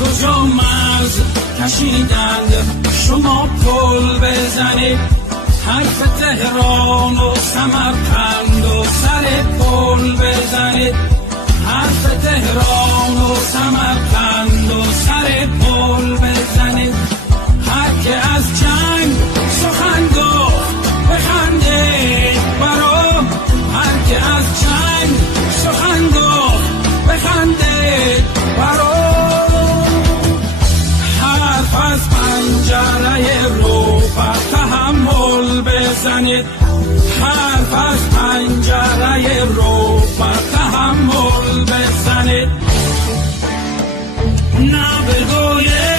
کجا مرز کشیدند شما پل بزنید، حرف تهران و سمرقند و سر پل بزنید، حرف تهران و سمرقند و سر پل بزنید. هر که از جنگ سخن گفت بخندید برا، هر که از جنگ سخن گفت بخندید برا. حرف از پنجره رو بر تحمل بزنید، حرف از پنجره رو بر تحمل بزنید. نه بگوید